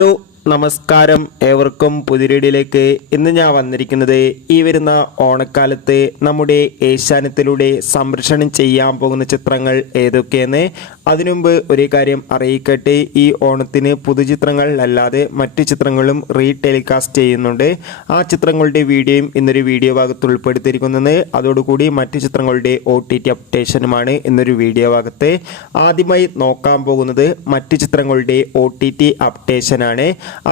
Hello നമസ്കാരം ഏവർക്കും പുതിരീടിലേക്ക് ഇന്ന് ഞാൻ വന്നിരിക്കുന്നത് ഈ വരുന്ന ഓണക്കാലത്ത് നമ്മുടെ ഏഷ്യാനത്തിലൂടെ സംരക്ഷണം ചെയ്യാൻ പോകുന്ന ചിത്രങ്ങൾ ഏതൊക്കെയെന്ന് അതിനുമുമ്പ് ഒരു കാര്യം അറിയിക്കട്ടെ. ഈ ഓണത്തിന് പുതുചിത്രങ്ങൾ അല്ലാതെ മറ്റ് ചിത്രങ്ങളും റീ ടെലികാസ്റ്റ് ചെയ്യുന്നുണ്ട്. ആ ചിത്രങ്ങളുടെ വീഡിയോയും ഇന്നൊരു വീഡിയോ ഭാഗത്ത് ഉൾപ്പെടുത്തിയിരിക്കുന്നത്. അതോടുകൂടി മറ്റ് ചിത്രങ്ങളുടെ ഒ ടി ടി അപ്ഡേഷനുമാണ് ഇന്നൊരു വീഡിയോ ഭാഗത്ത്. ആദ്യമായി നോക്കാൻ പോകുന്നത് മറ്റ് ചിത്രങ്ങളുടെ ഒ ടി ടി അപ്ഡേഷനാണ്.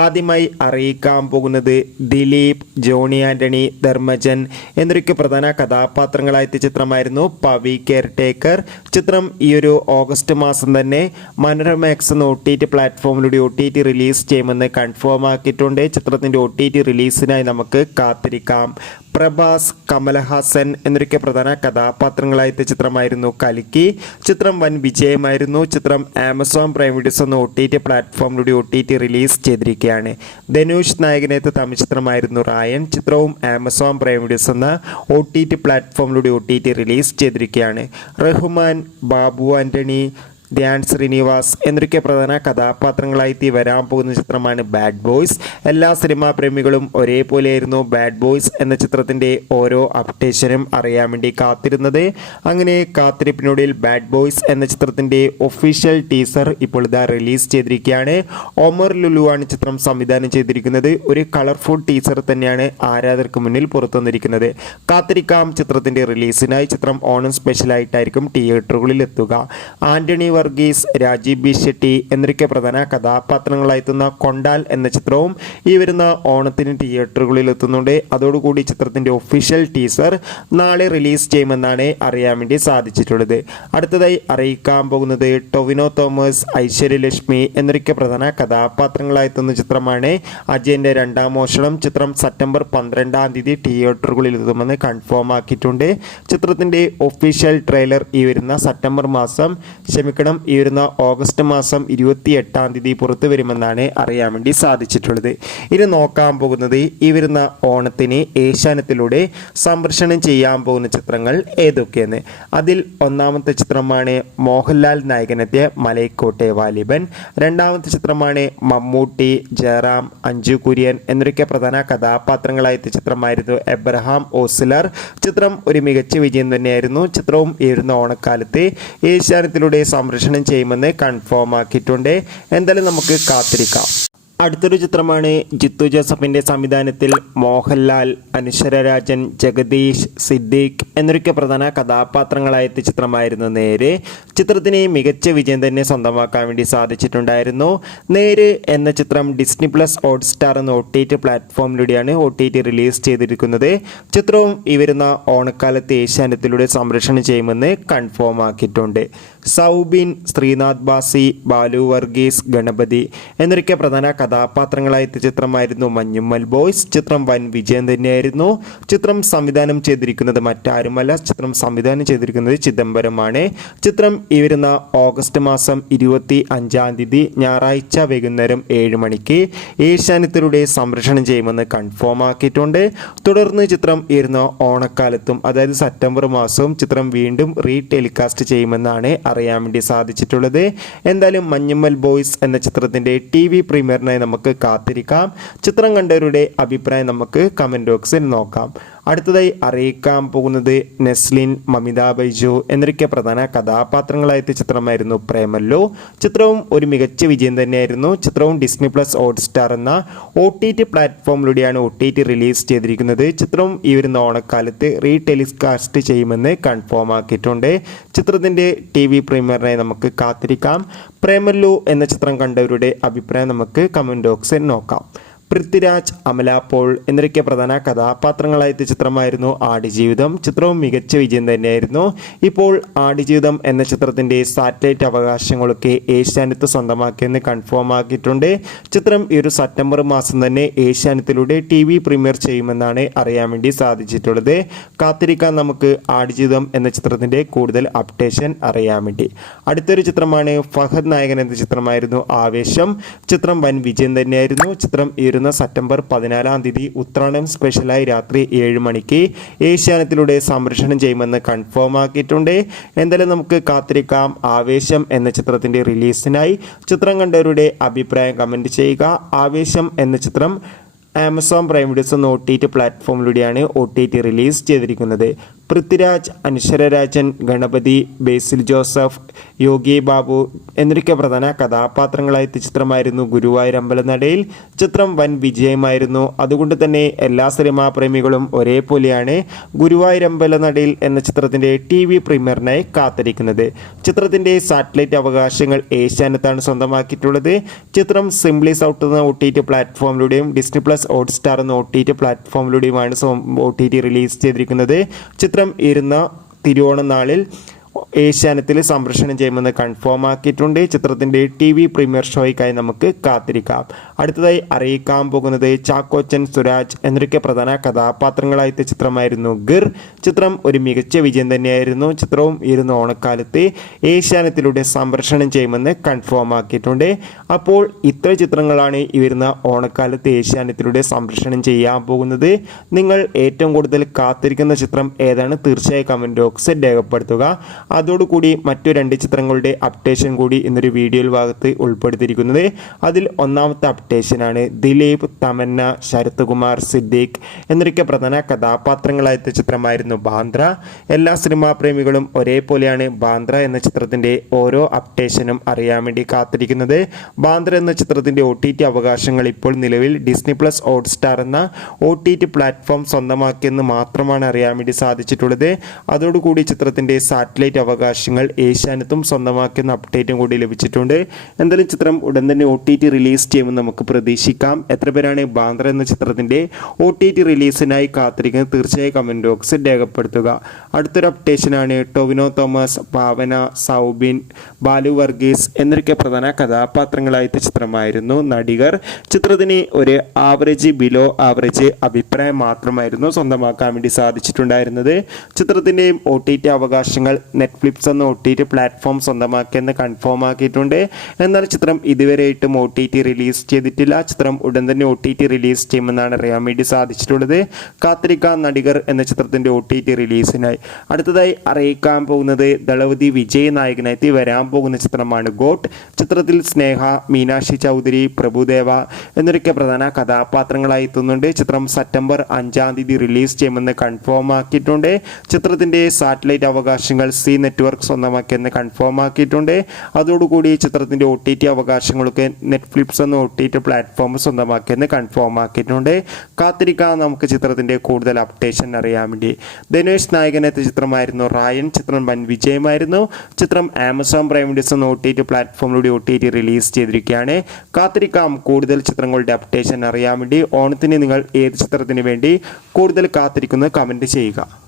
ആദ്യമായി അറിയിക്കാൻ പോകുന്നത് ദിലീപ് ജോണി ആന്റണി ധർമ്മജൻ എന്നൊക്കെ പ്രധാന കഥാപാത്രങ്ങളായ ചിത്രമായിരുന്നു പവി കെയർ ടേക്കർ ചിത്രം ഈ ഒരു ഓഗസ്റ്റ് തന്നെ മനോരമ എക്സ് എന്ന ഒ ടി ടി പ്ലാറ്റ്ഫോമിലൂടെ ഒ ടി ടി റിലീസ് ചെയ്യുമെന്ന് കൺഫേം ആക്കിയിട്ടുണ്ട്. ചിത്രത്തിന്റെ ഒ ടി ടി റിലീസിനായി നമുക്ക് കാത്തിരിക്കാം. പ്രഭാസ് കമലഹാസൻ എന്നൊക്കെ പ്രധാന കഥാപാത്രങ്ങളായ ചിത്രമായിരുന്നു കലിക്കി. ചിത്രം വൻ വിജയമായിരുന്നു. ചിത്രം ആമസോൺ പ്രൈം വീഡിയോസ് എന്ന ഒ ടി ടി പ്ലാറ്റ്ഫോമിലൂടെ ഒ ടി ടി റിലീസ് ചെയ്തിരിക്കുകയാണ്. ധനുഷ് നായകനേത്ത തമിഴ് ചിത്രമായിരുന്നു റായൻ ചിത്രവും ആമസോൺ പ്രൈം വീഡിയോസ് എന്ന ഒ ടി ടി പ്ലാറ്റ്ഫോമിലൂടെ ഒ ടി ടി റിലീസ് ചെയ്തിരിക്കുകയാണ്. റഹ്മാൻ ബാബു ആന്റണി ധ്യാൻ ശ്രീനിവാസ് എന്നൊക്കെ പ്രധാന കഥാപാത്രങ്ങളായി വരാൻ പോകുന്ന ചിത്രമാണ് ബാഡ് ബോയ്സ് എല്ലാ സിനിമാ പ്രേമികളും ഒരേപോലെയായിരുന്നു ബാഡ് ബോയ്സ് എന്ന ചിത്രത്തിന്റെ ഓരോ അപ്ഡേഷനും അറിയാൻ വേണ്ടി കാത്തിരുന്നത്. അങ്ങനെ കാത്തിരിപ്പിനൊടിയിൽ ബാഡ് ബോയ്സ് എന്ന ചിത്രത്തിന്റെ ഒഫീഷ്യൽ ടീസർ ഇപ്പോൾ ഇതാ റിലീസ് ചെയ്തിരിക്കുകയാണ്. ഒമർ ലുലു ആണ് ചിത്രം സംവിധാനം ചെയ്തിരിക്കുന്നത്. ഒരു കളർഫുൾ ടീസർ തന്നെയാണ് ആരാധകർക്ക് മുന്നിൽ പുറത്തുവന്നിരിക്കുന്നത്. കാത്തിരിക്കാം ചിത്രത്തിന്റെ റിലീസിനായി ചിത്രം ഓണം സ്പെഷ്യലായിട്ടായിരിക്കും തിയേറ്ററുകളിൽ എത്തുക. ആന്റണി വർഗീസ് രാജീവ് ബി. ഷെട്ടി എന്നൊക്കെ പ്രധാന കഥാപാത്രങ്ങളായെത്തുന്ന കൊണ്ടാൽ എന്ന ചിത്രവും ഈ വരുന്ന ഓണത്തിന് തിയേറ്ററുകളിൽ എത്തുന്നുണ്ട്. അതോടുകൂടി ചിത്രത്തിന്റെ ഒഫീഷ്യൽ ടീസർ നാളെ റിലീസ് ചെയ്യുമെന്നാണ് അറിയാൻ വേണ്ടി സാധിച്ചിട്ടുള്ളത്. അടുത്തതായി അറിയിക്കാൻ പോകുന്നത് ടൊവിനോ തോമസ് ഐശ്വര്യ ലക്ഷ്മി എന്നൊക്കെ പ്രധാന കഥാപാത്രങ്ങളായെത്തുന്ന ചിത്രമാണ്. അജയന്റെ രണ്ടാം മോഷണം ചിത്രം സെപ്റ്റംബർ പന്ത്രണ്ടാം തീയതി തിയേറ്ററുകളിൽ എത്തുമെന്ന് കൺഫേം ആക്കിയിട്ടുണ്ട്. ചിത്രത്തിന്റെ ഒഫീഷ്യൽ ട്രെയിലർ ഈ വരുന്ന സെപ്റ്റംബർ മാസം ക്ഷമിക്കണം ഈ വരുന്ന ഓഗസ്റ്റ് മാസം ഇരുപത്തി എട്ടാം തീയതി പുറത്തു വരുമെന്നാണ് അറിയാൻ വേണ്ടി സാധിച്ചിട്ടുള്ളത്. ഇനി നോക്കാൻ പോകുന്നത് ഈ വരുന്ന ഓണത്തിന് ഏഷ്യാനത്തിലൂടെ സംപ്രേഷണം ചെയ്യാൻ പോകുന്ന ചിത്രങ്ങൾ ഏതൊക്കെയെന്ന്. അതിൽ ഒന്നാമത്തെ ചിത്രമാണ് മോഹൻലാൽ നായകനെത്തിയ മലൈക്കോട്ടെ വാലിബൻ. രണ്ടാമത്തെ ചിത്രമാണ് മമ്മൂട്ടി ജയറാം അഞ്ജു കുര്യൻ എന്നൊക്കെ പ്രധാന കഥാപാത്രങ്ങളായ ചിത്രമായിരുന്നു എബ്രഹാം ഓസിലർ. ചിത്രം ഒരു മികച്ച വിജയം തന്നെയായിരുന്നു. ചിത്രവും ഈ വരുന്ന ഓണക്കാലത്ത് ഏഷ്യാനത്തിലൂടെ സംരക്ഷണം ചെയ്യുമെന്ന് കൺഫേം ആക്കിയിട്ടുണ്ട്. എന്തായാലും നമുക്ക് കാത്തിരിക്കാം. അടുത്തൊരു ചിത്രമാണ് ജിത്തു ജോസഫിന്റെ സംവിധാനത്തിൽ മോഹൻലാൽ അനശ്വര രാജൻ ജഗദീഷ് സിദ്ദീഖ് എന്നൊക്കെ പ്രധാന കഥാപാത്രങ്ങളായ എത്തിയ ചിത്രമായിരുന്നു നേര്. ചിത്രത്തിന് മികച്ച വിജയം തന്നെ സ്വന്തമാക്കാൻ വേണ്ടി സാധിച്ചിട്ടുണ്ടായിരുന്നു. നേര് എന്ന ചിത്രം ഡിസ്നി പ്ലസ് ഹോട്ട്സ്റ്റാർ എന്ന ഒ ടി ടി പ്ലാറ്റ്ഫോമിലൂടെയാണ് ഒ ടി ടി റിലീസ് ചെയ്തിരിക്കുന്നത്. ചിത്രവും ഈ വരുന്ന ഓണക്കാലത്ത് ഏഷ്യാനത്തിലൂടെ സംരക്ഷണം ചെയ്യുമെന്ന് കൺഫേം ആക്കിയിട്ടുണ്ട്. സൗബിൻ ശ്രീനാഥ് ബാസി ബാലു വർഗീസ് ഗണപതി എന്നൊക്കെ പ്രധാന കഥാപാത്രങ്ങളായ എത്തിയ ചിത്രമായിരുന്നു മഞ്ഞുമ്മൽ ബോയ്സ്. ചിത്രം വൻ വിജയം തന്നെയായിരുന്നു. ചിത്രം സംവിധാനം ചെയ്തിരിക്കുന്നത് മറ്റാരുമല്ല. ചിത്രം സംവിധാനം ചെയ്തിരിക്കുന്നത് ചിദംബരമാണ്. ചിത്രം ഈ വരുന്ന ഓഗസ്റ്റ് മാസം ഇരുപത്തി അഞ്ചാം തീയതി ഞായറാഴ്ച വൈകുന്നേരം ഏഴ് മണിക്ക് ഏഷ്യാനത്തിലൂടെ സംരക്ഷണം ചെയ്യുമെന്ന് കൺഫേം ആക്കിയിട്ടുണ്ട്. തുടർന്ന് ചിത്രം ഈ ഓണക്കാലത്തും അതായത് സെപ്റ്റംബർ മാസവും ചിത്രം വീണ്ടും റീ ടെലികാസ്റ്റ് ചെയ്യുമെന്നാണ് അറിയാൻ വേണ്ടി സാധിച്ചിട്ടുള്ളത്. എന്തായാലും മഞ്ഞുമ്മൽ ബോയ്സ് എന്ന ചിത്രത്തിന്റെ ടി വി പ്രീമിയറിനായി നമുക്ക് കാത്തിരിക്കാം. ചിത്രം കണ്ടവരുടെ അഭിപ്രായം നമുക്ക് കമന്റ് ബോക്സിൽ നോക്കാം. അടുത്തതായി അറിയിക്കാൻ പോകുന്നത് നെസ്ലിൻ മമിത ബൈജു എന്നൊക്കെ പ്രധാന കഥാപാത്രങ്ങളായ ചിത്രമായിരുന്നു പ്രേമല്ലോ. ചിത്രവും ഒരു മികച്ച വിജയം തന്നെയായിരുന്നു. ചിത്രവും ഡിസ്നി പ്ലസ് ഹോട്ട്സ്റ്റാർ എന്ന ഒ ടി ടി പ്ലാറ്റ്ഫോമിലൂടെയാണ് ഒ ടി ടി റിലീസ് ചെയ്തിരിക്കുന്നത്. ചിത്രവും ഈ വരുന്ന ഓണക്കാലത്ത് റീ ടെലികാസ്റ്റ് ചെയ്യുമെന്ന് കൺഫേം ആക്കിയിട്ടുണ്ട്. ചിത്രത്തിന്റെ ടി വി പ്രീമിയറിനായി നമുക്ക് കാത്തിരിക്കാം. പ്രേമല്ലു എന്ന ചിത്രം കണ്ടവരുടെ അഭിപ്രായം നമുക്ക് കമന്റ് ബോക്സിൽ നോക്കാം. പൃഥ്വിരാജ് അമല പോൾ എന്നൊക്കെ പ്രധാന കഥാപാത്രങ്ങളായ ചിത്രമായിരുന്നു ആടുജീവിതം. ചിത്രവും മികച്ച വിജയം തന്നെയായിരുന്നു. ഇപ്പോൾ ആടുജീവിതം എന്ന ചിത്രത്തിന്റെ സാറ്റലൈറ്റ് അവകാശങ്ങളൊക്കെ ഏഷ്യാനെറ്റ് സ്വന്തമാക്കിയെന്ന് കൺഫേം ആക്കിയിട്ടുണ്ട്. ചിത്രം ഈ ഒരു സെപ്റ്റംബർ മാസം തന്നെ ഏഷ്യാനെറ്റിലൂടെ ടി വി പ്രീമിയർ ചെയ്യുമെന്നാണ് അറിയാൻ വേണ്ടി സാധിച്ചിട്ടുള്ളത്. കാത്തിരിക്കാൻ നമുക്ക് ആടുജീവിതം എന്ന ചിത്രത്തിന്റെ കൂടുതൽ അപ്ഡേഷൻ അറിയാൻ വേണ്ടി. അടുത്തൊരു ചിത്രമാണ് ഫഹദ് നായകൻ എന്ന ചിത്രമായിരുന്നു ആവേശം. ചിത്രം വൻ വിജയം തന്നെയായിരുന്നു. ചിത്രം ഈ ഒരു വരുന്ന സെപ്റ്റംബർ പതിനാലാം തീയതി ഉത്രാടം സ്പെഷ്യലായി രാത്രി ഏഴ് മണിക്ക് ഏഷ്യാനെറ്റിലൂടെ സംരക്ഷണം ചെയ്യുമെന്ന് കൺഫേം ആക്കിയിട്ടുണ്ട്. എന്തായാലും നമുക്ക് കാത്തിരിക്കാം. ആവേശം എന്ന ചിത്രത്തിന്റെ റിലീസിനായി ചിത്രം കണ്ടവരുടെ അഭിപ്രായം കമന്റ് ചെയ്യുക. ആവേശം എന്ന ചിത്രം ആമസോൺ പ്രൈം വീഡിയോസ് എന്ന ഒ ടി ടി പ്ലാറ്റ്ഫോമിലൂടെയാണ് ഒ ടി ടി റിലീസ് ചെയ്തിരിക്കുന്നത്. പൃഥ്വിരാജ് അനശ്വരരാജൻ ഗണപതി ബേസിൽ ജോസഫ് യോഗി ബാബു എന്നിവയ്ക്ക് പ്രധാന കഥാപാത്രങ്ങളായ ചിത്രമായിരുന്നു ഗുരുവായൂർ അമ്പലനടയിൽ. ചിത്രം വൻ വിജയമായിരുന്നു. അതുകൊണ്ട് തന്നെ എല്ലാ സിനിമാ പ്രേമികളും ഒരേപോലെയാണ് ഗുരുവായൂർ അമ്പലനടയിൽ എന്ന ചിത്രത്തിന്റെ ടി വി പ്രീമിയറിനായി കാത്തിരിക്കുന്നത്. ചിത്രത്തിന്റെ സാറ്റലൈറ്റ് അവകാശങ്ങൾ ഏഷ്യാനെത്താണ് സ്വന്തമാക്കിയിട്ടുള്ളത്. ചിത്രം സിംപ്ലി സൗട്ട് എന്ന ഒ ടി ടി പ്ലാറ്റ്ഫോമിലൂടെയും ഡിസ്നി പ്ലസ് ഹോട്ട്സ്റ്റാർ എന്ന ഒ ടി ടി പ്ലാറ്റ്ഫോമിലൂടെയുമാണ് ഒ ടി ടി റിലീസ് ചെയ്തിരിക്കുന്നത്. ചിത്രം ഇരുന്ന തിരുവോണ നാളിൽ ഏഷ്യാനെറ്റിൽ സംപ്രേഷണം ചെയ്യുമെന്ന് കൺഫേം ആക്കിയിട്ടുണ്ട്. ചിത്രത്തിന്റെ ടി വി പ്രീമിയർ ഷോയ്ക്കായി നമുക്ക് കാത്തിരിക്കാം. അടുത്തതായി അറിയിക്കാൻ പോകുന്നത് ചാക്കോച്ചൻ സുരാജ് എന്നൊക്കെ പ്രധാന കഥാപാത്രങ്ങളായ ചിത്രമായിരുന്നു ഗിർ. ചിത്രം ഒരു മികച്ച വിജയം തന്നെയായിരുന്നു. ചിത്രവും ഇരുന്ന ഓണക്കാലത്ത് ഏഷ്യാനെറ്റിലൂടെ സംപ്രേഷണം ചെയ്യുമെന്ന് കൺഫേം ആക്കിയിട്ടുണ്ട്. അപ്പോൾ ഇത്ര ചിത്രങ്ങളാണ് ഈ വരുന്ന ഓണക്കാലത്ത് ഏഷ്യാനെറ്റിലൂടെ സംപ്രേഷണം ചെയ്യാൻ പോകുന്നത്. നിങ്ങൾ ഏറ്റവും കൂടുതൽ കാത്തിരിക്കുന്ന ചിത്രം ഏതാണ്? തീർച്ചയായും കമന്റ് ബോക്സിൽ രേഖപ്പെടുത്തുക. അതോടുകൂടി മറ്റു രണ്ട് ചിത്രങ്ങളുടെ അപ്ഡേഷൻ കൂടി ഇന്നൊരു വീഡിയോയിൽ ഭാഗത്ത് ഉൾപ്പെടുത്തിയിരിക്കുന്നത്. അതിൽ ഒന്നാമത്തെ അപ്ഡേഷനാണ് ദിലീപ് തമന്ന ശരത് കുമാർ സിദ്ദീഖ് എന്നൊക്കെ പ്രധാന കഥാപാത്രങ്ങളായ ചിത്രമായിരുന്നു ബാന്ദ്ര. എല്ലാ സിനിമാ പ്രേമികളും ഒരേപോലെയാണ് ബാന്ദ്ര എന്ന ചിത്രത്തിന്റെ ഓരോ അപ്ഡേഷനും അറിയാൻ വേണ്ടി കാത്തിരിക്കുന്നത്. ബാന്ദ്ര എന്ന ചിത്രത്തിന്റെ ഒ ടി ടി അവകാശങ്ങൾ ഇപ്പോൾ നിലവിൽ ഡിസ്നി പ്ലസ് ഹോട്ട്സ്റ്റാർ എന്ന ഒ ടി ടി പ്ലാറ്റ്ഫോം സ്വന്തമാക്കിയെന്ന് മാത്രമാണ് അറിയാൻ വേണ്ടി സാധിച്ചിട്ടുള്ളത്. അതോടുകൂടി ചിത്രത്തിന്റെ സാറ്റലൈറ്റ് അവകാശങ്ങൾ ഏഷ്യാനെത്തും സ്വന്തമാക്കുന്ന അപ്ഡേറ്റും കൂടി ലഭിച്ചിട്ടുണ്ട്. എന്തായാലും ചിത്രം ഉടൻ തന്നെ ഒ ടി ടി റിലീസ് ചെയ്യുമെന്ന് നമുക്ക് പ്രതീക്ഷിക്കാം. എത്ര പേരാണ് ബാന്ദ്ര എന്ന ചിത്രത്തിന്റെ ഒ ടി ടി റിലീസിനായി കാത്തിരിക്കുന്നത് തീർച്ചയായും കമന്റ് ബോക്സിൽ രേഖപ്പെടുത്തുക. അടുത്തൊരു അപ്ഡേഷനാണ് ടൊവിനോ തോമസ് ഭാവന സൗബിൻ ബാലു വർഗീസ് എന്നൊക്കെ പ്രധാന കഥാപാത്രങ്ങളായ ചിത്രമായിരുന്നു. നടികർ ചിത്രത്തിന് ഒരു ആവറേജ് ബിലോ ആവറേജ് അഭിപ്രായം മാത്രമായിരുന്നു സ്വന്തമാക്കാൻ വേണ്ടി സാധിച്ചിട്ടുണ്ടായിരുന്നത്. ചിത്രത്തിന്റെയും ഒ ടി ടി അവകാശങ്ങൾ നെറ്റ്ഫ്ലിക്സ് എന്ന ഒ ടി ടി പ്ലാറ്റ്ഫോം സ്വന്തമാക്കിയെന്ന് കൺഫേം ആക്കിയിട്ടുണ്ട്. എന്നാൽ ചിത്രം ഇതുവരെയായിട്ടും ഒ ടി ടി റിലീസ് ചെയ്തിട്ടില്ല. ചിത്രം ഉടൻ തന്നെ ഒ ടി ടി റിലീസ് ചെയ്യുമെന്നാണ് അറിയാൻ വേണ്ടി സാധിച്ചിട്ടുള്ളത്. കാത്തിരിക്ക നടികർ എന്ന ചിത്രത്തിന്റെ ഒ ടി ടി റിലീസിനായി അടുത്തതായി അറിയിക്കാൻ പോകുന്നത് ദളവതി വിജയ് നായകനായി വരാൻ പോകുന്ന ചിത്രമാണ് ഗോട്ട് ചിത്രത്തിൽ സ്നേഹ മീനാക്ഷി ചൗധരി പ്രഭുദേവ എന്നൊക്കെ പ്രധാന കഥാപാത്രങ്ങളായി എത്തുന്നുണ്ട്. ചിത്രം സെപ്റ്റംബർ അഞ്ചാം തീയതി റിലീസ് ചെയ്യുമെന്ന് കൺഫേം ആക്കിയിട്ടുണ്ട്. ചിത്രത്തിന്റെ സാറ്റലൈറ്റ് അവകാശങ്ങൾ സി നെറ്റ്വർക്ക് സ്വന്തമാക്കിയെന്ന് കൺഫേം ആക്കിയിട്ടുണ്ട്. അതോടുകൂടി ഈ ചിത്രത്തിന്റെ ഒ ടി ടി അവകാശങ്ങളൊക്കെ നെറ്റ്ഫ്ലിക്സ് എന്ന ഒ ടി ടി പ്ലാറ്റ്ഫോം സ്വന്തമാക്കിയെന്ന് കൺഫേം ആക്കിയിട്ടുണ്ട്. കാത്തിരിക്കാം നമുക്ക് ചിത്രത്തിന്റെ കൂടുതൽ അപ്ഡേഷൻ അറിയാൻ വേണ്ടി. ധനുഷ് നായകനെത്തിയ ചിത്രമായിരുന്നു റായൻ ചിത്രം വൻ വിജയമായിരുന്നു. ചിത്രം ആമസോൺ പ്രൈം വീഡിയോസ് എന്ന ഒ ടി ടി പ്ലാറ്റ്ഫോമിലൂടെ ഒ ടി ടി റിലീസ് ചെയ്തിരിക്കുകയാണ്. കാത്തിരിക്കാം കൂടുതൽ ചിത്രങ്ങളുടെ അപ്ഡേഷൻ അറിയാൻ വേണ്ടി. ഓണത്തിന് നിങ്ങൾ ഏത് ചിത്രത്തിന് വേണ്ടി കൂടുതൽ കാത്തിരിക്കുന്നത് കമന്റ് ചെയ്യുക.